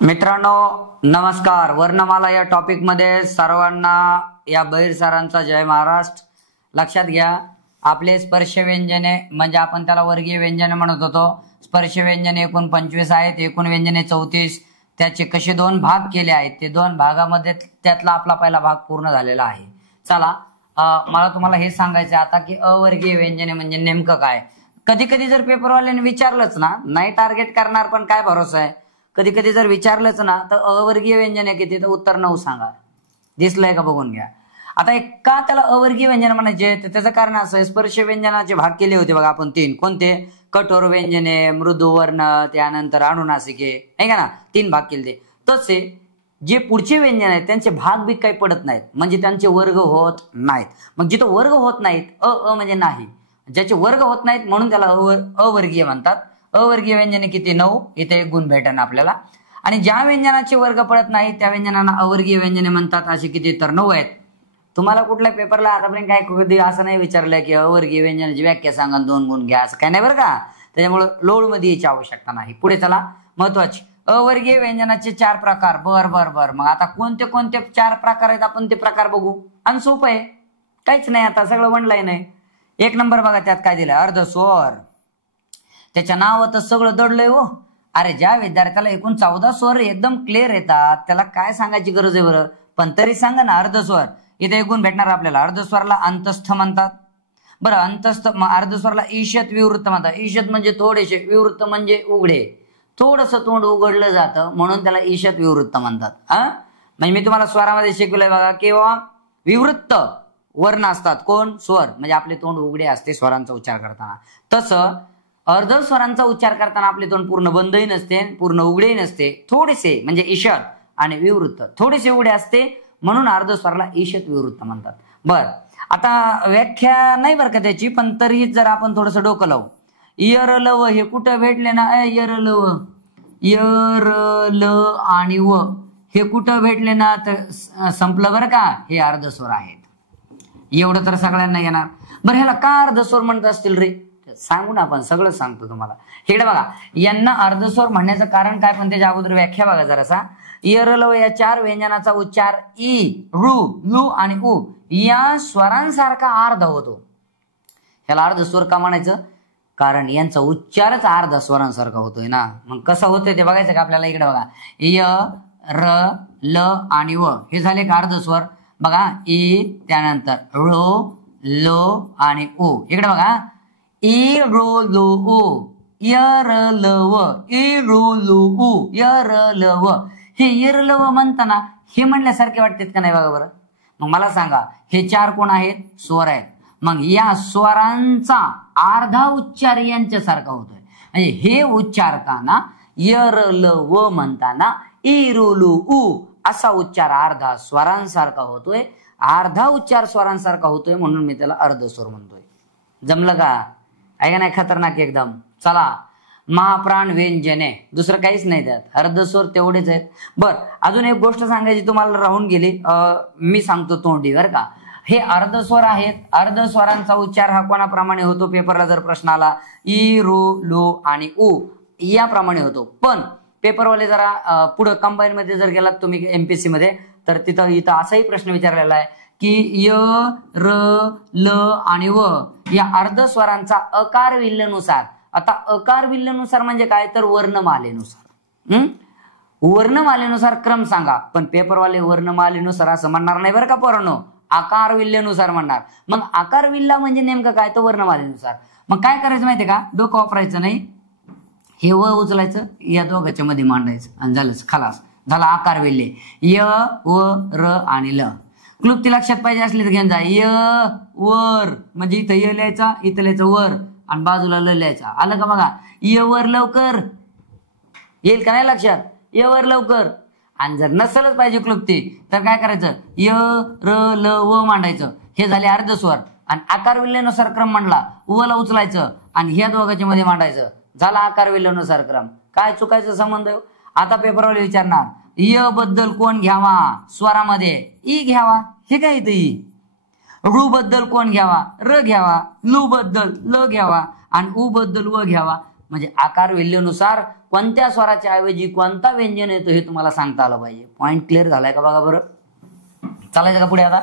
मित्रांनो नमस्कार. वर्णमाला या टॉपिक मध्ये सर्वांना या बहिर सरांचा जय महाराष्ट्र. लक्षात घ्या, आपले स्पर्श व्यंजने म्हणजे आपण त्याला वर्गीय व्यंजने म्हणत होतो. स्पर्श व्यंजने एकूण 25 आहेत, एकूण व्यंजने 34. त्याचे कसे दोन भाग केले आहेत ते दोन भागामध्ये त्यातला आपला पहिला भाग पूर्ण झालेला आहे. चला मला तुम्हाला हे सांगायचं आता की अवर्गीय व्यंजने म्हणजे नेमकं काय. कधी कधी जर पेपरवाल्याने विचारलंच ना, नाही टार्गेट करणार पण काय भरोसा आहे, कधी कधी जर विचारलंच ना तर अवर्गीय व्यंजने किती तर उत्तर 9 सांगा. दिसलंय का बघून घ्या. आता का त्याला अवर्गीय व्यंजन म्हणायचे तर त्याचं कारण असं, स्पर्श व्यंजनाचे भाग केले होते बघा आपण 3. कोणते? कठोर व्यंजने, मृदू वर्ण, त्यानंतर अनुनासिके, नाही का ना, 3 भाग केले. तसे जे पुढचे व्यंजन आहेत त्यांचे भाग बी काही पडत नाहीत, म्हणजे त्यांचे वर्ग होत नाहीत. मग जिथं वर्ग होत नाहीत अ म्हणजे नाही, ज्याचे वर्ग होत नाहीत म्हणून त्याला अवर्गीय म्हणतात. अवर्गीय व्यंजने किती? 9. इथे एक गुण भेटन आपल्याला. आणि ज्या व्यंजनाचे वर्ग पडत नाहीत त्या व्यंजनांना अवर्गीय व्यंजने म्हणतात. असे किती? तर 9 आहेत. तुम्हाला कुठल्या पेपरला आतापर्यंत काय कधी असं नाही विचारलं की अवर्गीय व्यंजनाची व्याख्या सांगा 2 गुण घ्या, असं काय नाही बरं का. त्याच्यामुळे लोड मध्ये यायची आवश्यकता नाही. पुढे चला, महत्वाची अवर्गीय व्यंजनाचे 4 प्रकार. बर मग आता कोणते कोणते 4 प्रकार आहेत आपण ते प्रकार बघू. आणि सोपं आहे, काहीच नाही, आता सगळं वनलाईन नाही. 1 नंबर बघा, त्यात काय दिलंय? अर्धस्वर. त्याच्या नावात सगळं दडलंय हो. अरे ज्या विद्यार्थ्याला एकूण 14 स्वर एकदम क्लिअर येतात त्याला काय सांगायची गरज आहे बरं, पण तरी सांगा ना. अर्धस्वर इथे एक गुण भेटणार आपल्याला. अर्धस्वराला अंतस्थ म्हणतात. बरं, अंतस्थ अर्धस्वराला ईशत विवृत्त म्हणतात. ईशत म्हणजे थोडेसे, विवृत्त म्हणजे उघडे, थोडस तोंड उघडलं जातं म्हणून त्याला ईशत विवृत्त म्हणतात. म्हणजे मी तुम्हाला स्वरामध्ये शिकवलंय बघा, किंवा विवृत्त वर्ण असतात. कोण? स्वर, म्हणजे आपले तोंड उघडे असते स्वरांचा उच्चार करताना. तसं अर्धस्वरांचा उच्चार करताना आपले तोंड पूर्ण बंदही नसते, पूर्ण उघडेही नसते. थोडेसे म्हणजे ईशत आणि विवृत्त थोडेसे उघडे असते म्हणून अर्धस्वराला ईशत विवृत्त म्हणतात. बर, आता व्याख्या नाही बरं का त्याची, पण तरीही जर आपण थोडस डोकं लावू. यर ल व हे कुठं भेटले ना? यर ल व, यर ल आणि व हे कुठं भेटले ना तर संपलं बरं का, हे अर्धस्वर आहेत. एवढं तर सगळ्यांना येणार. बरं, ह्याला का अर्धस्वर म्हणत असतील रे, सांगू ना, आपण सगळं सांगतो तुम्हाला. इकडे बघा, यांना अर्धस्वर म्हणण्याचं कारण काय, पण त्याच्या अगोदर व्याख्या बघा जरासा. यर ल या 4 व्यंजनाचा उच्चार ई, ऋ, लू आणि उ या स्वरांसारखा अर्ध होतो. ह्याला अर्धस्वर का म्हणायचं? कारण यांचा उच्चारच अर्धा स्वरांसारखा होतोय ना. मग कसं होतंय ते बघायचं का आपल्याला. इकडे बघा, य, र, ल आणि व हे झाले का अर्धस्वर. बघा, ई, त्यानंतर ऋ, ल आणि उ. इकडे बघा, ई, ऋ, ल, उ, य, र, ल, व, ई, ऋ, ल, उ, य, र, ल, व. हे यर ल व म्हणताना हे म्हणल्यासारखे वाटतात का नाही बघा बरं. मग मला सांगा, हे 4 कोण आहेत? स्वर आहेत. मग या स्वरांचा अर्धा उच्चार यांच्यासारखा होतोय. म्हणजे हे उच्चारताना यर ल व म्हणताना ई, ऋ, ल, उ असा उच्चार अर्धा स्वरांसारखा होतोय. अर्धा उच्चार स्वरांसारखा होतोय म्हणून मी त्याला अर्धस्वर म्हणतोय. जमलं का? आहे का नाही खतरनाक एकदम. चला, महाप्राण व्यंजने, दुसरं काहीच नाही त्यात, अर्धस्वर तेवढेच आहेत. बर, अजून एक गोष्ट सांगायची तुम्हाला राहून गेली, मी सांगतो तोंडी बरं का. हे अर्धस्वर आहेत. अर्धस्वरांचा उच्चार हा कोणाप्रमाणे होतो? पेपरला जर प्रश्न आला, ई, ऋ, लो आणि उ याप्रमाणे होतो. पण पेपरवाले जरा पुढे कंबाईन मध्ये जर गेलात तुम्ही एमपीएससी मध्ये, तर इथं असाही प्रश्न विचारलेला आहे की य, र, ल आणि व या अर्धस्वरांचा अकार विल्यनुसार. आता अकार विल्यनुसार म्हणजे काय, तर वर्णमालेनुसार. वर्णमालेनुसार क्रम सांगा. पण पेपरवाले वर्णमालेनुसार असं म्हणणार नाही बरं का पोरांनो, आकार विल्यनुसार म्हणणार. मग आकार विल्ला म्हणजे नेमकं काय, तर वर्णमालेनुसार. मग काय करायचं माहितीये का, डोकं वापरायचं नाही, हे व उचलायचं, या दोघांच्या मध्ये मांडायचं आणि झालंच, खलास, झाला आकार विल्ले. य, व, र आणि ल. क्लुप्ती लक्षात पाहिजे असली तर घेऊन जा. य, वर म्हणजे इथं य लिहायचा, इथं लिहायचं वर आणि बाजूला ल लिहायचा. आलं का बघा. य वर लवकर येईल का नाही लक्षात, य वर लवकर. आणि जर नसलच पाहिजे क्लुप्ती तर काय करायचं, य, र, ल, व मांडायचं. हे झाले अर्धस्वर. आणि आकार विल्ल्यानुसार क्रम मांडला, व ला उचलायचं आणि ह्या दोघांच्या मध्ये मांडायचं. झाला आकार विल्ल्यानुसार क्रम. काय चुकायचं संबंध. आता पेपरवाले विचारणार, य बद्दल कोण घ्यावा स्वरामध्ये? ई घ्यावा. हे काय इथं ई. ऋ बद्दल कोण घ्यावा? र घ्यावा. लू बद्दल ल घ्यावा आणि उ बद्दल व घ्यावा. म्हणजे आकार व्हॅल्यूनुसार कोणत्या स्वराच्या ऐवजी कोणता व्यंजन येतो हे तुम्हाला सांगता आलं पाहिजे. पॉइंट क्लिअर झालाय का बघा बरं. चालायचं का पुढे आता.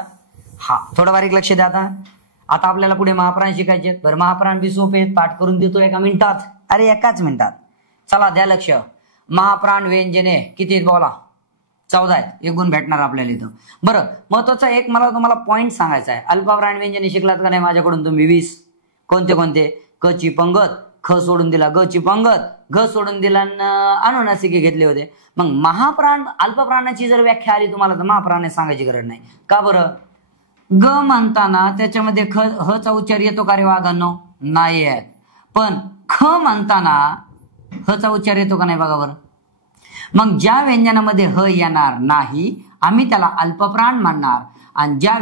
हा थोडं बारीक लक्ष द्या. आता आपल्याला पुढे महाप्राण शिकायचे. बरं महाप्राण बी सोपे आहेत, पाठ करून देतो एका मिनिटात. अरे एकाच मिनिटात. चला द्या लक्ष. महाप्राण व्यंजने किती आहेत बोला. 14 आहेत. एक गुण भेटणार आपल्याला इथं. बरं महत्वाचा एक मला तुम्हाला पॉइंट सांगायचा आहे. अल्पप्राण व्यंजने शिकलात का नाही माझ्याकडून तुम्ही 20. कोणते कोणते. क ची पंगत, ख सोडून दिला ग ची पंगत, घ सोडून दिला अनुनासिके घेतले होते. मग महाप्राण अल्पप्राणाची जर व्याख्या आली तुम्हाला तर महाप्राण सांगायची गरज नाही. का बरं. ग म्हणताना त्याच्यामध्ये ह चा उच्चार येतो का रे वाघांनो. नाही येत. पण ख म्हणताना ह चा उच्चार येतो का नाही बघा बरं. मग ज्या व्यंजनामध्ये ह येणार नाही आम्ही त्याला अल्पप्राण म्हणणार, आणि ज्या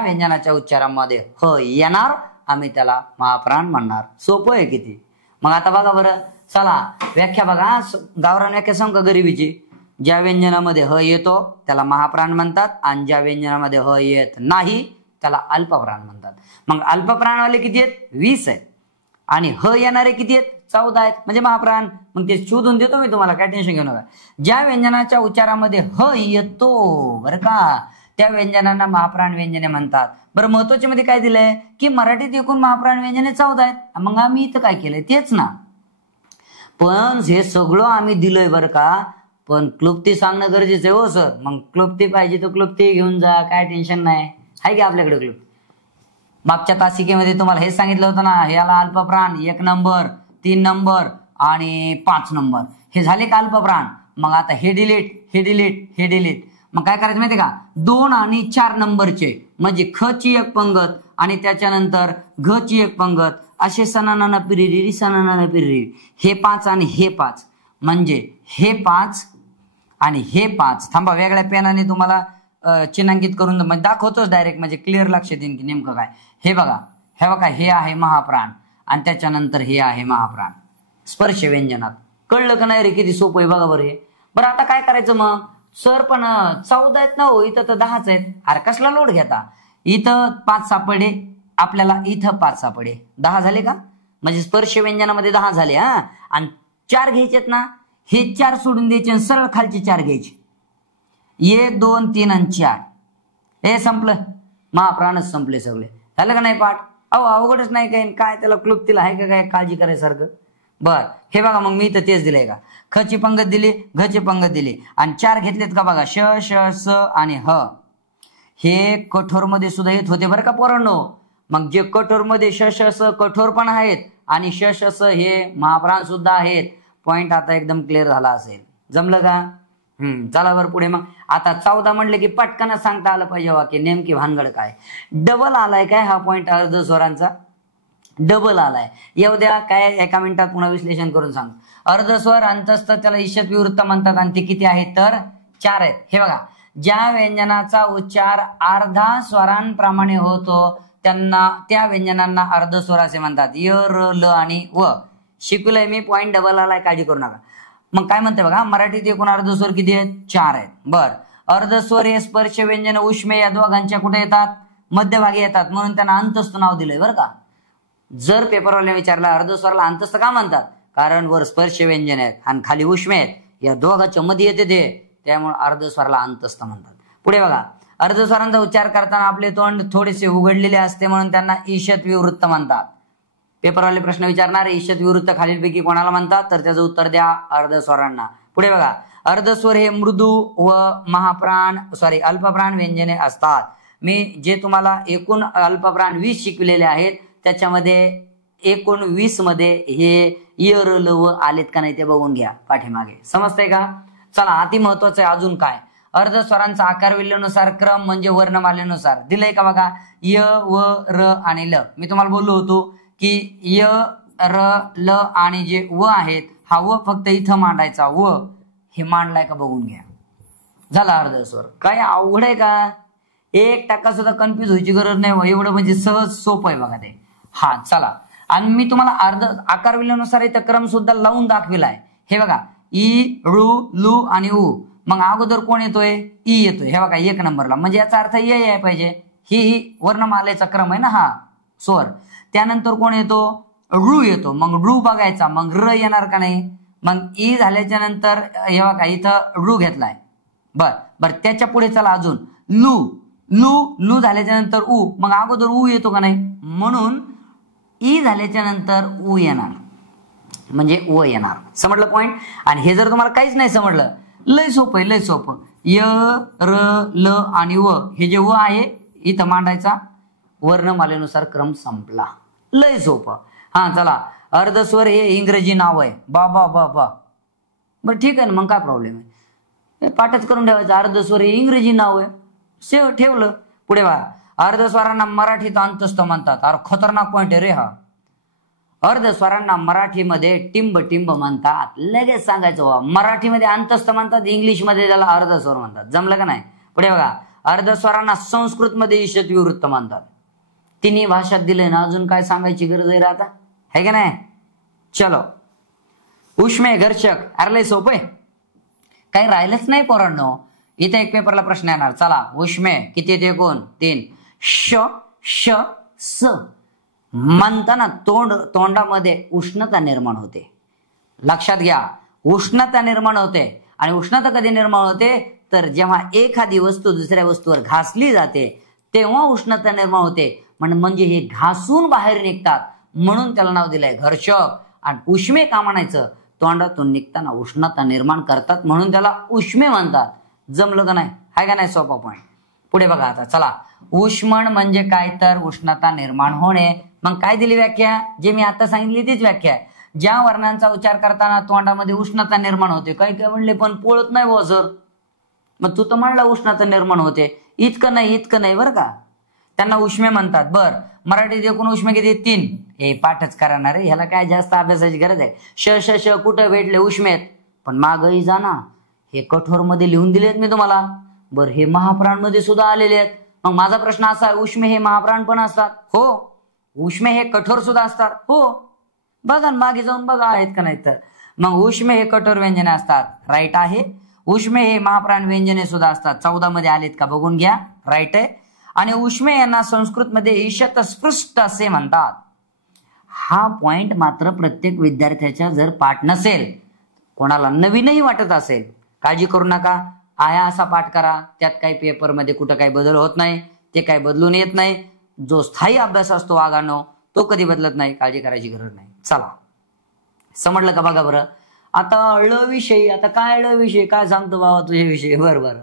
व्यंजनाच्या उच्चारामध्ये ह येणार आम्ही त्याला महाप्राण म्हणणार. सोपं आहे किती. मग आता बघा बरं. चला व्याख्या बघा. गावरान व्याख्या सांग का गरिबीची. ज्या व्यंजनामध्ये ह येतो त्याला महाप्राण म्हणतात, आणि ज्या व्यंजनामध्ये ह येत नाही त्याला अल्पप्राण म्हणतात. मग अल्पप्राणवाले किती आहेत. 20 आहेत. आणि ह येणारे किती आहेत. 14 आहेत. म्हणजे महाप्राण. मग ते शोधून देतो मी तुम्हाला, काय टेन्शन घेऊ नका. ज्या व्यंजनाच्या उच्चारामध्ये ह येतो बरं का त्या व्यंजनांना महाप्राण व्यंजने म्हणतात. बरं महत्वाच्या मध्ये काय दिलंय की मराठीत एकूण महाप्राण व्यंजने 14 आहेत. मग आम्ही इथं काय केलंय तेच ना. पण हे सगळं आम्ही दिलंय बरं का. पण क्लुप्ती सांगणं गरजेचं आहे हो सर. मग क्लुप्ती पाहिजे तर क्लुप्ती घेऊन जा, काय टेन्शन नाही. आहे की आपल्याकडे क्लुप्ती. मागच्या तासिकेमध्ये तुम्हाला हे सांगितलं होतं ना. ह्याला अल्पप्राण 1 नंबर 3 नंबर आणि 5 नंबर हे झाले का अल्पप्राण. मग आता हे डिलीट हे डिलीट हे डिलीट. मग काय करायचं माहितीये का. 2 आणि 4 नंबरचे म्हणजे ख ची एक पंगत आणि त्याच्यानंतर घ ची एक पंगत असे सनाना पिरिरी सनाना पिरिरी. हे 5 आणि हे 5 म्हणजे हे 5 आणि हे 5. थांबा वेगळ्या पेनाने तुम्हाला चिन्हांकित करून म्हणजे दाखवतोच डायरेक्ट, म्हणजे क्लिअर लक्षात येईल की नेमकं काय. हे बघा हे आहे महाप्राण आणि त्याच्यानंतर हे आहे महाप्राण स्पर्श व्यंजनात. कळलं का नाही रे. किती सोपं आहे बघा बरं हे. बरं आता काय करायचं मग. सर पण 14 आहेत ना हो. इथं तर 10च आहेत. अरे कसला लोड घेता. इथं 5 सापडे आपल्याला, इथं 5 सापडे 10 झाले का. म्हणजे स्पर्श व्यंजनामध्ये 10 झाले. हा आणि 4 घ्यायचेत ना. हे 4 सोडून द्यायचे आणि सरळ खालचे 4 घ्यायचे. 1 2 3 आणि 4. हे संपलं. महाप्राणच संपले सगळे. झालं का नाही पाठ. अहो अवघडच नाही काही. काय त्याला क्लुप्तीला आहे का काय काळजी करायसारखं. बर हे बघा मग मी तर तेच दिलंय का. ख ची पंगत दिली, घ ची पंगत दिली आणि 4 घेतलेत का बघा. श श स आणि ह. हे कठोर मध्ये सुद्धा येत होते बरं का पोरांनो. मग जे कठोर मध्ये श श स कठोर पण आहेत आणि श श स हे महाप्राण सुद्धा आहेत. पॉइंट आता एकदम क्लिअर झाला असेल. जमलं का. चला बरं पुढे. मग आता 14 म्हणले की पटकन सांगता आलं पाहिजे वाक्य नेमकी भानगड काय. डबल आलाय काय हा पॉइंट अर्ध स्वरांचा. डबल आलाय. येऊ द्या काय एका मिनिटात पुन्हा विश्लेषण करून सांग. अर्धस्वर अंतस्थ त्याला ईषत विवृत्त म्हणतात आणि ते किती आहेत तर 4 आहेत. हे बघा ज्या व्यंजनाचा उच्चार अर्धा स्वरांप्रमाणे होतो त्यांना त्या व्यंजनांना अर्धस्वर असे म्हणतात. य र ल आणि व. शिकलोय मी. पॉइंट डबल आलाय काळजी करू नका. मग काय म्हणते बघा मराठीत एकूण अर्धस्वर किती आहेत 4 आहेत. बर अर्धस्वर हे स्पर्श व्यंजन उष्मे या दोघांच्या कुठे येतात मध्यभागी येतात म्हणून त्यांना अंतस्थ नाव दिलंय बरं का. जर पेपरवाल्याने विचारलं अर्धस्वराला अंतस्थ का म्हणतात कारण वर स्पर्श व्यंजन आहेत आणि खाली उष्मे आहेत या दोघांच्या मध्ये येते ते त्यामुळे अर्धस्वराला अंतस्थ म्हणतात. पुढे बघा अर्धस्वरांचा उच्चार करताना आपले तोंड थोडेसे उघडलेले असते म्हणून त्यांना ईषत विवृत्त म्हणतात. पेपरवाले प्रश्न विचारणार ईषत विवृत्त खालीलपैकी कोणाला म्हणतात तर त्याचं उत्तर द्या अर्धस्वरांना. पुढे बघा अर्धस्वर हे मृदू व अल्पप्राण व्यंजने असतात. मी जे तुम्हाला एकूण अल्पप्राण 20 शिकलेले आहेत त्याच्यामध्ये एकूण 20 मध्ये हे य र ल व आलेत का नाही ते बघून घ्या पाठीमागे. समजतंय का. चला अति महत्वाचं आहे अजून काय. अर्धस्वरांचा आकार विल्ल्यानुसार क्रम म्हणजे वर्णमालेनुसार दिलंय का बघा. य व र आणि ल. मी तुम्हाला बोललो होतो की य र ल आणि जे व आहेत हा व फक्त इथं मांडायचा. व हे मांडलाय का बघून घ्या. झाला अर्धस्वर. काय अवघड आहे का. 1% सुद्धा कन्फ्युज व्हायची गरज नाही. एवढं म्हणजे सहज सोपं आहे बघा ते. हा चला आणि मी तुम्हाला अर्ध आकार विल्ल्यानुसार इथं क्रम सुद्धा लावून दाखविलाय. हे बघा ई ऋ लू आणि उ. मग अगोदर कोण येतोय ई येतोय. हे बघा 1 नंबरला म्हणजे याचा अर्थ ये याय पाहिजे. ही वर्णमालेचा क्रम आहे ना हा स्वर. त्यानंतर कोण येतो रू येतो, मग रू बघायचा, मग र येणार का नाही, मग ई झाल्याच्या नंतर हे बघा इथं रू घेतलाय, बर त्याच्या पुढे चला अजून लू, लू लू झाल्याच्या नंतर ऊ, मग अगोदर ऊ येतो का नाही, म्हणून ई झाल्याच्या नंतर ऊ येणार, म्हणजे व येणार. समजलं पॉइंट. आणि हे जर तुम्हाला काहीच नाही समजलं, लय सोपं आहे, लय सोपं. य र ल आणि व, हे जे व आहे इथं मांडायचा, वर्णमालेनुसार क्रम संपला, लय सोपं. हा चला, अर्धस्वर हे इंग्रजी नाव आहे, बा बा बा बा, बरं ठीक आहे ना, मग काय प्रॉब्लेम आहे, पाठच करून ठेवायचं, अर्धस्वर हे इंग्रजी नाव आहे, ठेवलं. पुढे बघा, अर्धस्वरांना मराठीत अंतस्थ म्हणतात. अरे खतरनाक पॉइंट आहे रे हा. अर्धस्वरांना मराठीमध्ये टिंब टिंब म्हणतात. लगेच सांगायचं बा, मराठीमध्ये अंतस्थ म्हणतात, इंग्लिशमध्ये त्याला अर्धस्वर म्हणतात. जमलं का नाही. पुढे बघा, अर्धस्वरांना संस्कृतमध्ये ईशत विवृत्त म्हणतात. तिन्ही भाषात दिले ना, अजून काय सांगायची गरज आहे आता, है का नाही. चलो, उष्मे घर्षक, अरे लय सोपं आहे, काही राहिलंच नाही पोरांनो. इथे एक पेपरला प्रश्न येणार. चला, उष्मे किती ते कोण 3. श श स म्हणताना तोंडामध्ये उष्णता निर्माण होते. लक्षात घ्या, उष्णता निर्माण होते. आणि उष्णता कधी निर्माण होते, तर जेव्हा एखादी वस्तू दुसऱ्या वस्तूवर घासली जाते तेव्हा उष्णता निर्माण होते. म्हणजे हे घासून बाहेर निघतात, म्हणून त्याला नाव दिलंय घर्षक. आणि उष्मे का म्हणायचं, तोंडातून निघताना उष्णता निर्माण करतात, म्हणून त्याला उष्मे म्हणतात. जमलं का नाही, हाय का नाही, सोपा पॉइंट. पुढे बघा आता, चला, उष्मण म्हणजे काय, तर उष्णता निर्माण होणे. मग काय दिली व्याख्या, जे मी आता सांगितली तीच व्याख्या आहे. ज्या वर्णांचा उच्चार करताना तोंडामध्ये उष्णता निर्माण होते. काही काय म्हणले पण पोळत नाही बुवा सर, मग तू तर म्हणला उष्णता निर्माण होते, इतकं नाही बरं का, त्यांना उष्मे म्हणतात. बर, मराठीत एकूण उष्मे किती 3. हे पाठच करणार आहे, ह्याला काय जास्त अभ्यासाची गरज आहे. श श श कुठं भेटले उष्मेत, पण मागही जा ना, हे कठोर मध्ये लिहून दिलेत मी तुम्हाला. बर, हे महाप्राण मध्ये सुद्धा आलेले आहेत. मग माझा प्रश्न असा आहे, उष्मे हे महाप्राण पण असतात हो, उष्मे हे कठोर सुद्धा असतात हो, बघा मागे जाऊन बघा आहेत का नाही. तर मग उष्मे हे कठोर व्यंजने असतात, राईट आहे. उष्मे हे महाप्राण व्यंजने सुद्धा असतात, 14 मध्ये आलेत का बघून घ्या, राईट आहे. आणि उष्मे यांना संस्कृतमध्ये ईशत स्पृष्ट असे म्हणतात. हा पॉइंट मात्र प्रत्येक विद्यार्थ्याच्या जर पाठ नसेल, कोणाला नवीनही वाटत असेल, काळजी करू नका, आया असा पाठ करा. त्यात काही पेपरमध्ये कुठं काही बदल होत नाही, ते काही बदलून येत नाही. जो स्थायी अभ्यास असतो वागानो, तो कधी बदलत नाही, काळजी करायची गरज नाही. चला, समजलं का बघा बरं. आता ळ विषयी, आता काय ळ विषय काय सांगतो बाबा तुझ्याविषयी. बरं,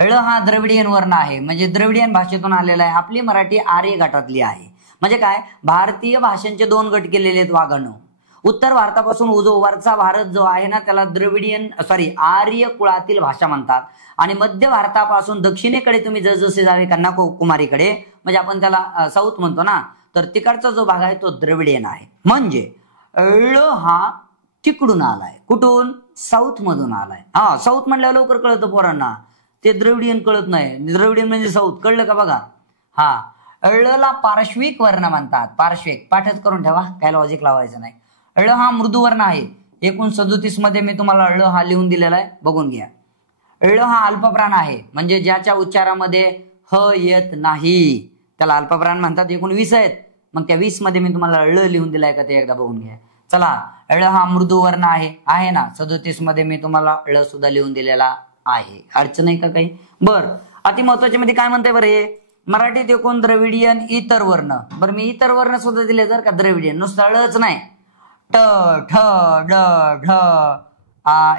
ळ हा द्रविडियन वर्ण आहे, म्हणजे द्रविडियन भाषेतून आलेला आहे. आपली मराठी आर्य गटातली आहे. म्हणजे काय, भारतीय भाषांचे 2 गट केलेले आहेत वागानो. उत्तर भारतापासून वरचा भारत जो आहे ना, त्याला आर्य कुळातील भाषा म्हणतात. आणि मध्य भारतापासून दक्षिणेकडे तुम्ही जसजसे जावे कन्याकुमारीकडे, म्हणजे आपण त्याला साऊथ म्हणतो ना, तर तिकडचा जो भाग आहे तो द्रविडियन आहे. म्हणजे ळ हा तिकडून आलाय, कुठून, साऊथ मधून आलाय. हा, साऊथ म्हणल्यावर लवकर कळतं पोरांना, ते द्रविडियन कळत नाही. द्रविडियन म्हणजे साऊथ, कळलं का बघा. हा, ळला पार्श्विक वर्ण म्हणतात. पार्श्विक पाठच करून ठेवा, काय लॉजिक लावायचं नाही. ळ हा मृदू वर्ण आहे. एकूण 37 मध्ये मी तुम्हाला ळ हा लिहून दिलेला आहे, बघून घ्या. ळ हा अल्पप्राण आहे, म्हणजे ज्याच्या उच्चारामध्ये ह येत नाही त्याला अल्पप्राण म्हणतात. एकूण 20 आहेत, मग त्या 20 मध्ये मी तुम्हाला ळ लिहून दिलाय का ते एकदा बघून घ्या. चला, ळ हा मृदू वर्ण आहे ना, 37 मध्ये मी तुम्हाला ळ सुद्धा लिहून दिलेला आहे. अडचण आहे का काही. बर, अति महत्वाच्या मध्ये काय म्हणते बरं हे, मराठीत एकूण द्रविडियन इतर वर्ण. बरं, मी इतर वर्ण सुद्धा दिले जर का, द्रविडियन नुसतं ळच नाही, ट ठ ड ढ,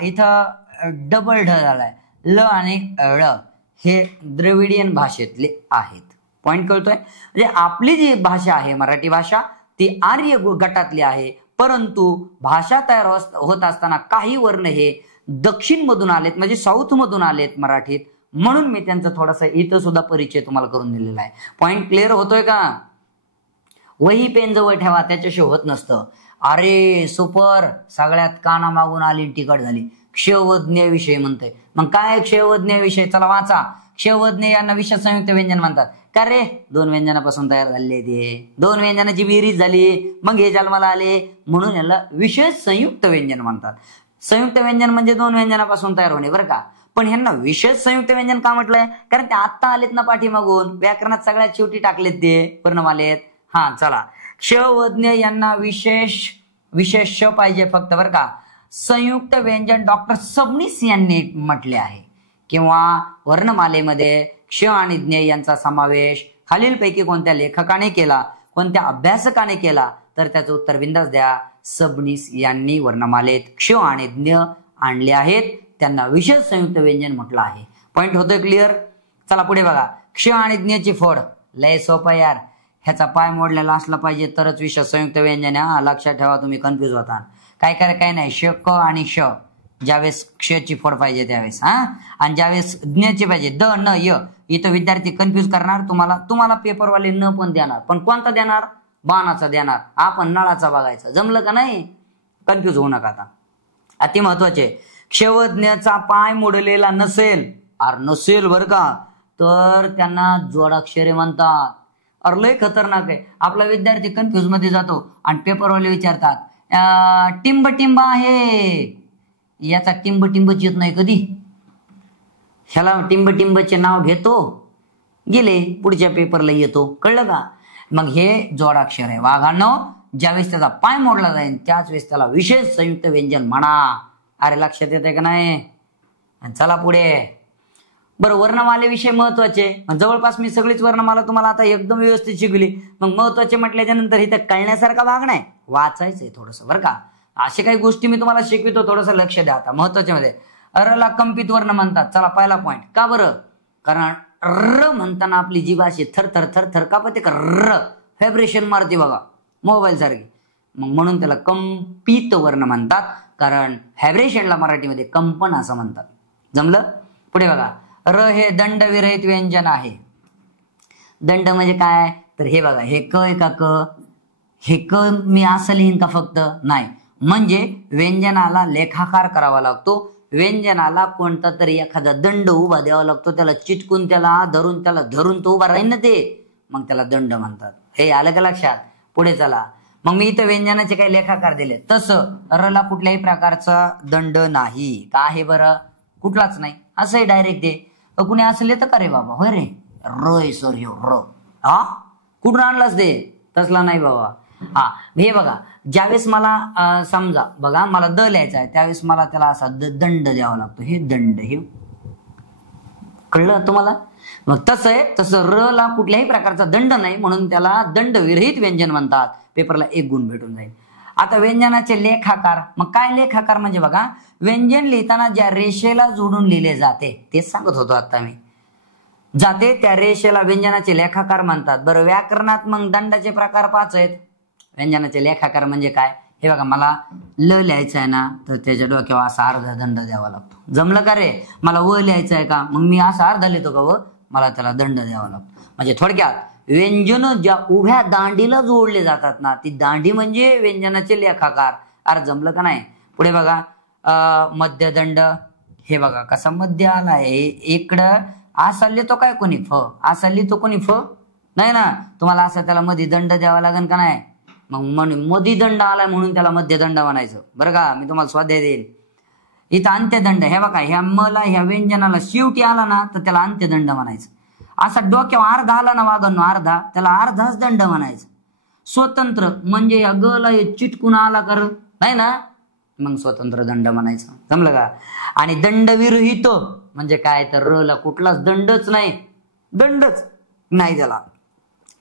इथं डबल ढ झालाय. ल आणि ळ हे द्रविडियन भाषेतले आहेत. पॉइंट कळतोय. म्हणजे आपली जी भाषा आहे मराठी भाषा, ती आर्य गटातली आहे. परंतु भाषा तयार होत असताना काही वर्ण हे दक्षिण मधून आलेत, म्हणजे साऊथ मधून आलेत मराठीत, म्हणून मी त्यांचा थोडासा इथं सुद्धा परिचय तुम्हाला करून दिलेला आहे. पॉइंट क्लिअर होतोय का. वही पेन जवळ ठेवा, त्याच्याशिवाय होत नसतं. अरे सुपर, सगळ्यात काना मागून आली तिकट झाली. क्षयवज्ञ विषय म्हणतोय, मग काय क्षयवज्ञ विषय, चला वाचा. क्षयवज्ञ यांना विशेष संयुक्त व्यंजन म्हणतात. का रे, 2 व्यंजनापासून तयार झालेले ते, 2 व्यंजनाची बेरीज झाली, मग हे जन्माला आले, म्हणून याला विशेष संयुक्त व्यंजन म्हणतात. संयुक्त व्यंजन म्हणजे 2 व्यंजनापासून तयार होणे, बरं का. पण ह्यांना विशेष संयुक्त व्यंजन का म्हटलंय, कारण ते आत्ता आलेत ना पाठीमागून, व्याकरणात सगळ्यात शेवटी टाकलेत ते वर्णमालेत. हा चला, क्ष व ज्ञ यांना विशेष पाहिजे फक्त बरं का. संयुक्त व्यंजन डॉक्टर सबनीस यांनी म्हटले आहे. किंवा वर्णमालेमध्ये क्ष आणि ज्ञ यांचा समावेश खालीलपैकी कोणत्या लेखकाने केला, कोणत्या अभ्यासकाने केला, तर त्याचं उत्तर बिंदास द्या. सबनीस यांनी वर्णमालेत क्ष आणि ज्ञ आणले आहेत, त्यांना विशेष संयुक्त व्यंजन म्हटलं आहे. पॉइंट होतोय क्लिअर. चला पुढे बघा. क्ष आणि ज्ञची फोड लय सोपं यार, ह्याचा पाय मोडलेला असला पाहिजे तरच विशेष संयुक्त व्यंजन. हा लक्षात ठेवा, तुम्ही कन्फ्युज होता. काय नाही, श क आणि श ज्यावेळेस क्षची फोड पाहिजे त्यावेळेस आणि ज्यावेळेस ज्ञची पाहिजे द न य, इथं विद्यार्थी कन्फ्युज करणार. तुम्हाला पेपरवाले न पण देणार, पण कोणता देणार? बाणाचा देणार. आपण नळाचा बघायचा. जमलं का नाही? कन्फ्युज होऊ नका. आता अति महत्वाचे, क्षवज्ञचा पाय मोडलेला नसेल बर का, तर त्यांना जोडाक्षरे म्हणतात. अरे लय खतरनाक आहे. आपला विद्यार्थी कन्फ्युज मध्ये जातो आणि पेपरवाले विचारतात टिंब टिंब आहे, याचा टिंबच येत नाही कधी. ह्याला टिंबचे नाव घेतो, गेले पुढच्या पेपरला येतो. कळलं का? मग हे जोडाक्षर आहे. वाघांनो, ज्यावेळेस त्याचा पाय मोडला जाईल त्याच वेळेस त्याला विशेष संयुक्त व्यंजन म्हणा. अरे लक्षात येते का नाही? चला पुढे. बरं, वर्णमालेविषयी महत्वाचे, जवळपास मी सगळीच वर्णमाला तुम्हाला आता एकदम व्यवस्थित शिकवली. मग महत्वाचे म्हटल्याच्या नंतर इथं कळण्यासारखा भाग नाही, वाचायचंय थोडस बरं का. असे काही गोष्टी मी तुम्हाला शिकवितो, थोडंसं लक्ष द्या. आता महत्वाच्या मध्ये रला कंपित वर्ण म्हणतात. चला पहिला पॉईंट. का बरं? कारण र म्हणताना आपली जीभ अशी थर थर थर थर कापते का, र व्हायब्रेशन मारते बघा मोबाईल सारखी. मग म्हणून त्याला कंपित वर्ण म्हणतात, कारण व्हायब्रेशनला मराठीमध्ये कंपन असं म्हणतात. जमलं? पुढे बघा. र हे दंडविरहित व्यंजन आहे. दंड म्हणजे काय? तर हे बघा, हे क आहे का क? हे क मी असं लिहीन का फक्त? नाही, म्हणजे व्यंजनाला लेखाकार करावा लागतो. व्यंजनाला कोणता तरी एखादा दंड उभा द्यावा लागतो, त्याला चिटकून त्याला धरून तो उभा राहील ना ते, मग त्याला दंड म्हणतात. हे आलं का लक्षात? पुढे चला. मग मी इथं व्यंजनाचे काही लेखाकार दिले, तसं रला कुठल्याही प्रकारचा दंड नाही. का आहे बरं? कुठलाच नाही. असंही डायरेक्ट दे. कुणी असं लिहितं का रे बाबा? होय रे, र सर ह्यो र. कुठून आणलाच दे? तसला नाही बाबा. हे बघा, ज्यावेळेस मला समजा बघा मला द लिहायचा आहे, त्यावेळेस मला त्याला असा दंड द्यावा लागतो. हे दंड, हे कळलं तुम्हाला? मग तसं आहे, तसं र ला कुठल्याही प्रकारचा दंड नाही, म्हणून त्याला दंडविरहित व्यंजन म्हणतात. पेपरला 1 गुण भेटून जाईल. आता व्यंजनाचे लेखाकार. मग काय लेखाकार म्हणजे बघा, व्यंजन लिहिताना ज्या रेषेला जोडून लिहिले जाते, तेच सांगत होतो आता मी. जाते त्या रेषेला व्यंजनाचे लेखाकार म्हणतात. बरं, व्याकरणात मग दंडाचे प्रकार 5 आहेत. व्यंजनाचे लेखाकार म्हणजे काय? हे बघा, मला ल लिहायचं आहे ना, तर त्याच्या डोक्यावर असा अर्धा दंड द्यावा लागतो. जमलं का रे? मला व लिहायचं आहे का, मग मी असा अर्धा लिहितो का व, मला त्याला दंड द्यावा लागतो. म्हणजे थोडक्यात व्यंजन ज्या उभ्या दांडीला जोडले जातात ना, ती दांडी म्हणजे व्यंजनाचे लेखाकार. अरे जमलं का नाही? पुढे बघा. मध्यदंड. हे बघा कसा मध्य आलाय. इकडं असा लिहितो काय कोणी फ, असा लिहितो कोणी फ नाही ना. तुम्हाला असं त्याला मध्ये दंड द्यावा लागेल का नाही? मग म्हणून मधी दंड आलाय म्हणून त्याला मध्यदंड म्हणायचं बरं का. मी तुम्हाला स्वाध्याय देईल. इथं अंत्यदंड. हे बघा, ह्या मला ह्या व्यंजनाला शेवटी आला ना, तर त्याला अंत्यदंड म्हणायचं. असा डोक्यावर अर्धा आला ना वागण अर्धा, त्याला अर्धाच दंड म्हणायचं. स्वतंत्र म्हणजे या गला हे चिटकून आला कर नाही ना, मग स्वतंत्र दंड म्हणायचं. जमलं का? आणि दंडविरहित म्हणजे काय? तर र ला कुठलाच दंडच नाही त्याला.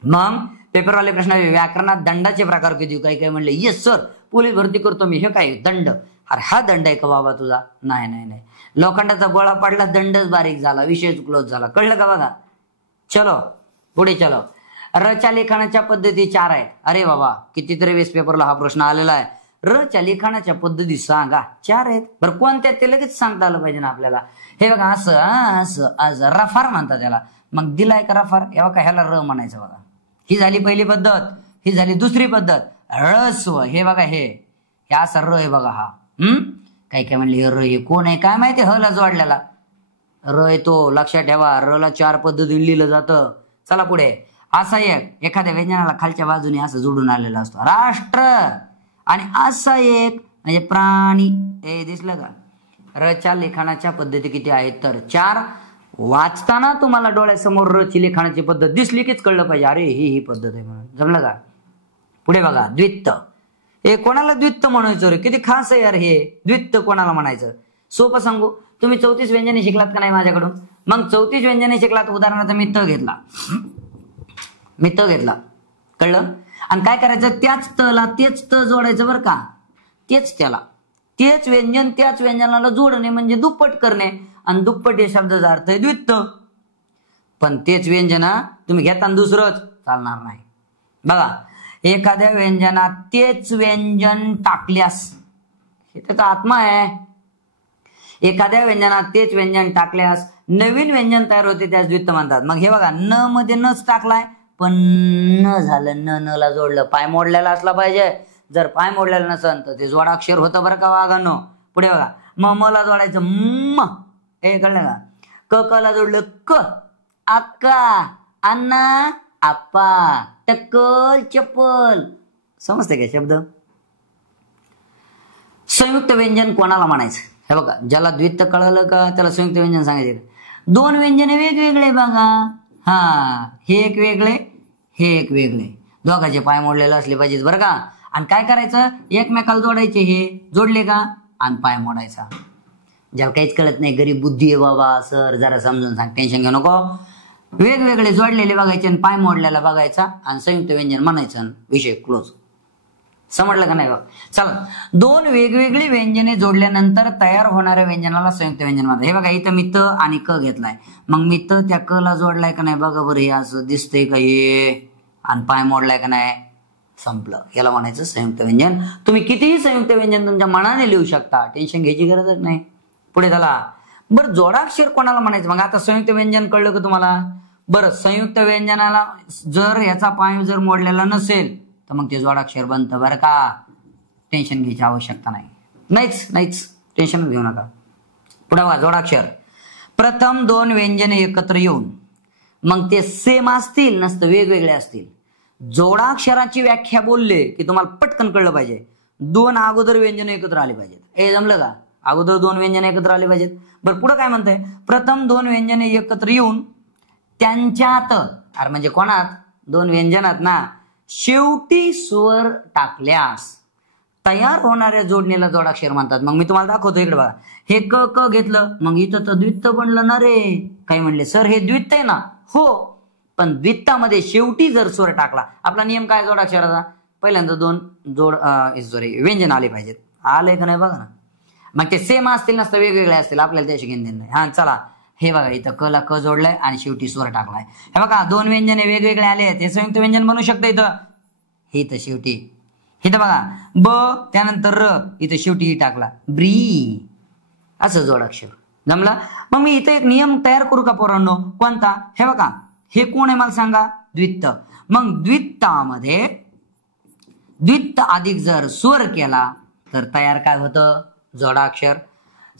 मग पेपरवाले प्रश्न, व्याकरणात दंडाचे प्रकार किती? काही म्हणले येस सर, पोलीस भरती करतो मी. हे काय दंड? अरे हा दंड आहे का बाबा तुझा? नाही. लोखंडाचा गोळा पडला, दंडच बारीक झाला, विषय क्लोज झाला. कळलं का बघा? चलो पुढे चलो. रच्या लिखाणाच्या पद्धती 4 आहेत. अरे बाबा, कितीतरी वेळेस पेपरला हा प्रश्न आलेला आहे. रच्या लिखाणाच्या पद्धती सांगा. 4 आहेत. बरं, कोणत्या ते लगेच सांगता आलं पाहिजे ना आपल्याला. हे बघा, असं रफार म्हणतात त्याला. मग दिलाय का रफार? हे बघा, ह्याला र म्हणायचं बघा. ही झाली पहिली पद्धत. ही झाली दुसरी पद्धत. रस्व. हे बघा, हे असं र आहे बघा. हा काय म्हणले हे र, हे कोण आहे काय माहिती? ह ला जोडलेला र येतो. लक्षात ठेवा, र ला 4 पद्धतीने लिहिलं जातं. चला पुढे. असा एखाद्या व्यंजनाला खालच्या बाजूने असं जोडून आलेला असतो, राष्ट्र. आणि असा एक म्हणजे प्राणी. हे दिसलं का? रच्या लिखाणाच्या पद्धती किती आहेत? तर 4. वाचताना तुम्हाला डोळ्यासमोर र लिखाणाची पद्धत दिसली कीच कळलं पाहिजे, अरे ही पद्धत आहे म्हणून. जमलं का? पुढे बघा, द्वित्त. हे कोणाला द्वित्त म्हणायचं रे? किती खास आहे यार हे. द्वित्त कोणाला म्हणायचं? सोपं सांगू, तुम्ही 34 व्यंजने शिकलात का नाही माझ्याकडून? मग 34 व्यंजने शिकलात. उदाहरणार्थ मी त घेतला, कळलं? आणि काय करायचं, त्याच तला तेच त जोडायचं बरं का. तेच व्यंजन त्याच व्यंजनाला जोडणे म्हणजे दुप्पट करणे, आणि दुप्पट या शब्दाचा अर्थ आहे द्वित्त. पण तेच व्यंजन तुम्ही घेताना दुसरंच चालणार नाही. बघा, एखाद्या व्यंजनात तेच व्यंजन टाकल्यास, हे त्याचा आत्मा आहे. एखाद्या व्यंजनात तेच व्यंजन टाकल्यास नवीन व्यंजन तयार होते, त्यास द्वित्त म्हणतात. मग हे बघा, न मध्ये नच टाकलाय पण न झालं, न ला जोडलं. पाय मोडलेला असला पाहिजे. जर पाय मोडलेला नसेल तर ते जोडाक्षर होतं बरं का वागानो. पुढे बघा, म ला जोडायचं म, हे कळलं का? क ला जोडलं क, अक्का, अण्णा, आप्पा, टक्कल, चप्पल. समजते का शब्द? संयुक्त व्यंजन कोणाला म्हणायचं? हे बघा, ज्याला द्वित्त कळलं का त्याला संयुक्त व्यंजन सांगायचे. दोन व्यंजने वेगवेगळे बघा. हा, हे एक वेगळे, हे एक वेगळे. दोघांचे पाय मोडलेले असले पाहिजेत बरं का. आणि काय करायचं, एकमेकाला जोडायचे. हे जोडले का आणि पाय मोडायचा. ज्याला काहीच कळत नाही, गरीब बुद्धी आहे बाबा सर, जरा समजून सांग, टेन्शन घेऊ नको. वेगवेगळे जोडलेले बघायचे आणि पाय मोडलेला बघायचा आणि संयुक्त व्यंजन म्हणायचं, विषय क्लोज. समजलं का नाही बा? चला, दोन वेगवेगळी व्यंजने जोडल्यानंतर तयार होणाऱ्या व्यंजनाला संयुक्त व्यंजन म्हणतात. हे बघा, इथं मी त आणि क घेतलाय. मग मी त त्या क ला जोडलाय का नाही बघा बरं. हे असं दिसतंय का हे, आणि पाय मोडलाय का नाही, संपलं. याला म्हणायचं संयुक्त व्यंजन. तुम्ही कितीही संयुक्त व्यंजन तुमच्या मनाने लिहू शकता, टेन्शन घ्यायची गरजच नाही. पुढे चला, बरं जोडाक्षर कोणाला म्हणायचं? मग आता संयुक्त व्यंजन कळलं का तुम्हाला? बरं, संयुक्त व्यंजनाला जर याचा पाय जर मोडलेला नसेल तर मग ते जोडाक्षर बनतं बरं का. टेन्शन घ्यायची आवश्यकता नाहीच, टेन्शन घेऊ नका. पुढे बघा, जोडाक्षर. प्रथम दोन व्यंजने एकत्र येऊन मग ते सेम असतील नसतं वेगवेगळे असतील. जोडाक्षराची व्याख्या बोलले की तुम्हाला पटकन कळलं पाहिजे. दोन अगोदर व्यंजन एकत्र आले पाहिजेत. हे जमलं का? अगोदर दोन व्यंजने एकत्र आले पाहिजेत. बरं, पुढे काय म्हणतंय? प्रथम दोन व्यंजने एकत्र येऊन त्यांच्यात, अरे म्हणजे कोणात? दोन व्यंजनात ना, शेवटी स्वर टाकल्यास तयार होणाऱ्या जोडणीला जोडाक्षर म्हणतात. मग मी तुम्हाला दाखवतो, इकडे बघा. हे क घेतलं, मग इथं तर द्वित्त बनलं ना रे. काही म्हणले सर हे द्वित्त आहे ना. हो, पण द्वित्तामध्ये शेवटी जर स्वर टाकला, आपला नियम काय जोडाक्षराचा? पहिल्यांदा दोन व्यंजन आले पाहिजेत. आले का नाही बघा ना. मग ते सेम असतील नसतं वेगवेगळे असतील, आपल्याला त्याशी घेणं देणं नाही. हा, चला, हे बघा, इथं क ला क जोडलाय आणि शेवटी स्वर टाकलाय. हे बघा, दोन व्यंजने वेगवेगळे आले, ते संयुक्त व्यंजन बनू शकतं. इथं हे इथं शेवटी, इथं बघा ब, त्यानंतर र, इथं शेवटी ही टाकला, ब्री, असं जोडाक्षर. जमला? मग मी इथं एक नियम तयार करू का पोरांनो? कोणता? हे बघा, हे कोण आहे मला सांगा? द्वित्त. मग द्वित्तामध्ये द्वित्त अधिक जर स्वर केला तर तयार काय होतं? जोडाक्षर.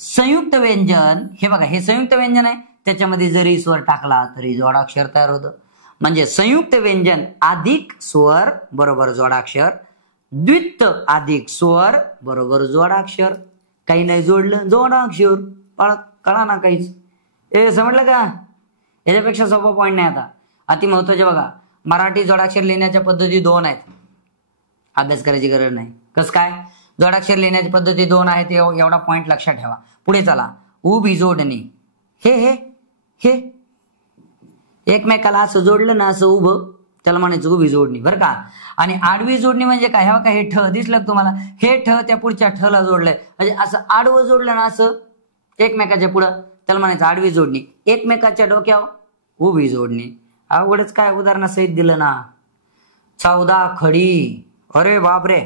संयुक्त व्यंजन, हे बघा, हे संयुक्त व्यंजन आहे, त्याच्यामध्ये जरी स्वर टाकला तरी जोडाक्षर तयार होतं. म्हणजे संयुक्त व्यंजन अधिक स्वर बरोबर जोडाक्षर, द्वित्त अधिक स्वर बरोबर जोडाक्षर. काही नाही जोडलं, जोडाक्षर. कळा ना काहीच? हे समजलं का? याच्यापेक्षा सोपा पॉईंट नाही. आता अति महत्वाचे बघा, मराठी जोडाक्षर लिहिण्याच्या पद्धती दोन आहेत. अभ्यास करायची गरज नाही. कसं काय? जोडाक्षर लिहिण्याची पद्धती दोन आहेत, एवढा पॉईंट लक्षात ठेवा. पुढे चला, उभी जोडणी. हे एकमेकाला असं जोडलं ना, असं उभं, त्याला म्हणायचं उभी जोडणी बरं का. आणि आडवी जोडणी म्हणजे काय? हे का, हे ठ दिसलं तुम्हाला? हे ठ त्या पुढच्या ठला जोडलंय, म्हणजे असं आडवं जोडलं ना, असं एकमेकाच्या पुढं, त्याला म्हणायचं आडवी जोडणी. एकमेकाच्या डोक्यावर उभी जोडणी. अवघडच काय, उदाहरण सहित दिलं ना. 14 खडी. अरे बापरे,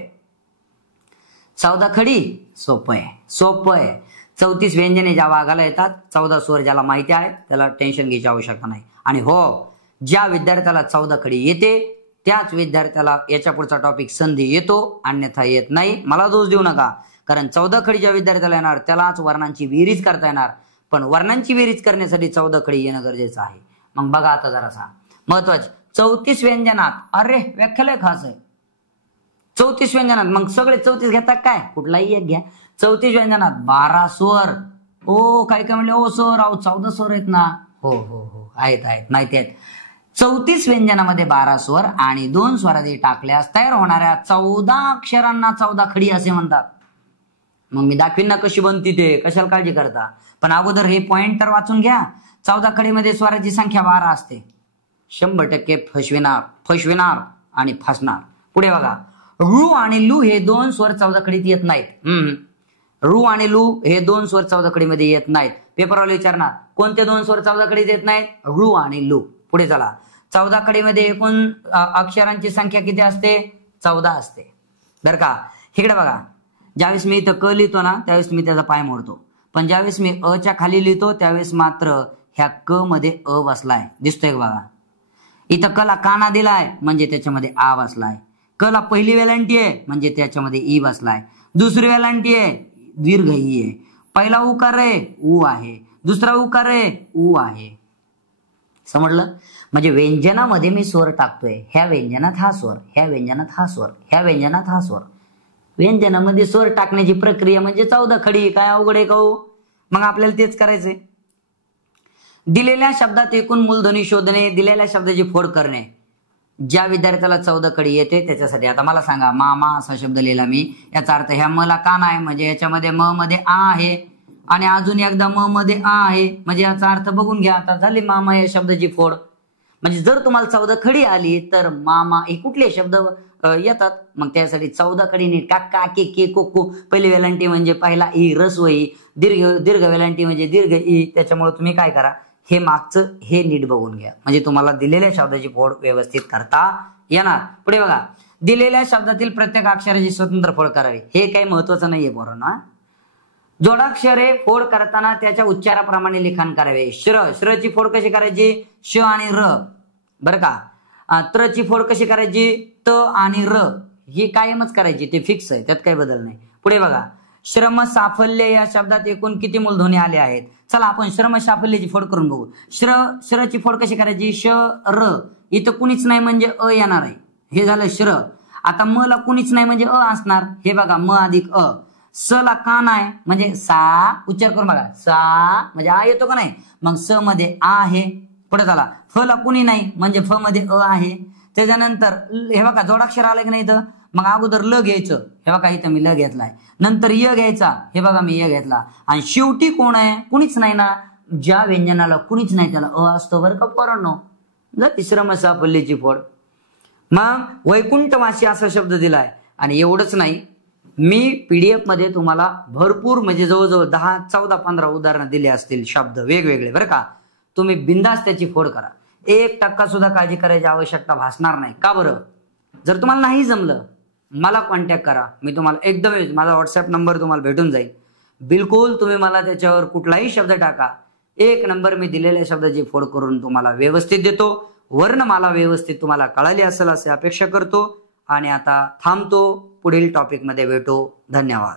14 खडी. सोपं आहे. 34 व्यंजने ज्या वागायला येतात, 14 स्वर ज्याला माहिती आहे त्याला टेन्शन घ्यायची आवश्यकता नाही. आणि हो, ज्या विद्यार्थ्याला 14 खडी येते त्याच विद्यार्थ्याला याच्या पुढचा टॉपिक संधी येतो, अन्यथा येत नाही. मला दोष देऊ नका, कारण 14 खडी ज्या विद्यार्थ्याला येणार त्यालाच वर्णांची बेरीज करता येणार. पण वर्णांची बेरीज करण्यासाठी 14 खडी येणं गरजेचं आहे. मग बघा आता जरासा महत्वाचं, 34 व्यंजनात, अरे व्याख्यालय खास आहे. 34 व्यंजनात मग सगळे 34 घेतात काय? कुठलाही एक घ्या. 34 व्यंजनात 12 स्वर. ओ काय म्हणले? ओ सर, अहो 14 स्वर आहेत ना. हो हो हो, आहेत आहेत, माहिती आहेत. 34 व्यंजनामध्ये 12 स्वर आणि 2 स्वरादी टाकल्यास तयार होणाऱ्या 14 अक्षरांना 14 खडी असे म्हणतात. मग मी दाखवीन ना कशी बनती ते, कशाला काळजी करता. पण अगोदर हे पॉइंट तर वाचून घ्या. 14 खडीमध्ये स्वराची संख्या 12 असते. 100% फसविणार आणि फसणार. पुढे बघा, रू आणि लू हे 2 स्वर 14 खडीत येत नाहीत. रू आणि लू हे 2 स्वर 14 खडीमध्ये येत नाहीत. पेपरवाले विचारणार कोणते 2 स्वर 14 खडीत येत नाहीत? रू आणि लू. पुढे चला, 14 खडीमध्ये एकूण अक्षरांची संख्या किती असते? 14 असते. बरं का, इकडे बघा, ज्यावेळेस मी इथं क लिहितो ना त्यावेळेस मी त्याचा पाय मोडतो, पण ज्यावेळेस मी अ च्या खाली लिहितो त्यावेळेस मात्र ह्या क मध्ये अ बसलाय. दिसतोय बघा, इथं क ला काना दिलाय म्हणजे त्याच्यामध्ये आ बसलाय. क ला पहिली वेलांटी आहे म्हणजे त्याच्यामध्ये ई बसलाय. दुसरी वेलांटी आहे दीर्घ ई आहे. पहिला उकार आहे ऊ आहे, दुसरा उकार आहे ऊ आहे. समजलं? म्हणजे व्यंजनामध्ये मी स्वर टाकतोय. ह्या व्यंजनात हा स्वर, ह्या व्यंजनात हा स्वर, ह्या व्यंजनात हा स्वर. व्यंजनामध्ये स्वर टाकण्याची प्रक्रिया म्हणजे 14 खडी. काय अवघड आहे का हो? मग आपल्याला तेच करायचंय. दिलेल्या शब्दात एकूण मूलध्वनी शोधणे, दिलेल्या शब्दाची फोड करणे. ज्या विद्यार्थ्याला 14 खडी येते त्याच्यासाठी, आता मला सांगा, मामा असा शब्द लिहिला मी, याचा अर्थ ह्या मला कान आहे म्हणजे याच्यामध्ये म मध्ये आ आहे आणि अजून एकदा म मध्ये आ आहे म्हणजे याचा अर्थ बघून घ्या. आता झाली मामा या शब्दाची फोड. म्हणजे जर तुम्हाला 14 खडी आली तर मामा हे कुठले शब्द येतात? मग त्यासाठी 14 खडीने काका के के कोको. पहिली वेलांटी म्हणजे पहिला ई रस्वई, दीर्घ वेलांटी म्हणजे दीर्घ ई. त्याच्यामुळे तुम्ही काय करा, हे मागचं हे नीट बघून घ्या म्हणजे तुम्हाला दिलेल्या शब्दाची फोड व्यवस्थित करता येणार. पुढे बघा, दिलेल्या शब्दातील प्रत्येक अक्षराची स्वतंत्र फोड करावी. हे काही महत्वाचं नाहीये पोरांनो. जोडाक्षरे फोड करताना त्याच्या उच्चाराप्रमाणे लिखाण करावे. श्रची फोड कशी करायची? श आणि र. बरं का, त्रची फोड कशी करायची? त आणि र. ही कायमच करायची, ते फिक्स आहे, त्यात काही बदल नाही. पुढे बघा, श्रम साफल्य या शब्दात एकूण किती मूलध्वनी आले आहेत? चला आपण श्रम साफल्यची फोड करून बघू. श्रची फोड कशी करायची? श र. इथं कुणीच नाही म्हणजे अ येणार आहे. हे झालं श्र. आता म ला कुणीच नाही म्हणजे अ असणार. हे बघा, म अधिक अ. स ला कान आहे म्हणजे सा. उच्चार करून बघा, सा म्हणजे आ येतो का नाही? मग स मध्ये आ आहे. पुढे झाला, फ ला कुणी नाही म्हणजे फ मध्ये अ आहे. त्याच्यानंतर हे बघा, जोडाक्षर आलं की नाही इथं, मग अगोदर ल घ्यायचं. हे बघा इथं मी ल घेतलाय. नंतर य घ्यायचा. हे बघा मी य घेतला. आणि शेवटी कोण आहे? कुणीच नाही ना. ज्या व्यंजनाला कुणीच नाही त्याला अ असतो. बरं का पोरांनो. जर श्रम साफल्यची फोड. मग वैकुंठवासी असा शब्द दिलाय. आणि एवढंच नाही, मी पीडीएफ मध्ये तुम्हाला भरपूर म्हणजे जवळजवळ 10, 14, 15 उदाहरणं दिले असतील शब्द वेगवेगळे. बरं का, तुम्ही बिंदास त्याची फोड करा. 1% सुद्धा काळजी करायची आवश्यकता भासणार नाही. का बरं? जर तुम्हाला नाही जमलं मला कॉन्टॅक्ट करा. मी तुम्हाला एकदम माझा व्हॉट्सअप नंबर तुम्हाला भेटून जाईल. बिलकुल तुम्ही मला त्याच्यावर कुठलाही शब्द टाका. 1 नंबर मी दिलेल्या शब्दाची फोड करून तुम्हाला व्यवस्थित देतो. वर्णमाला व्यवस्थित तुम्हाला कळाली असेल असे अपेक्षा करतो. आणि आता थांबतो. पुढील टॉपिक मध्ये भेटू. धन्यवाद.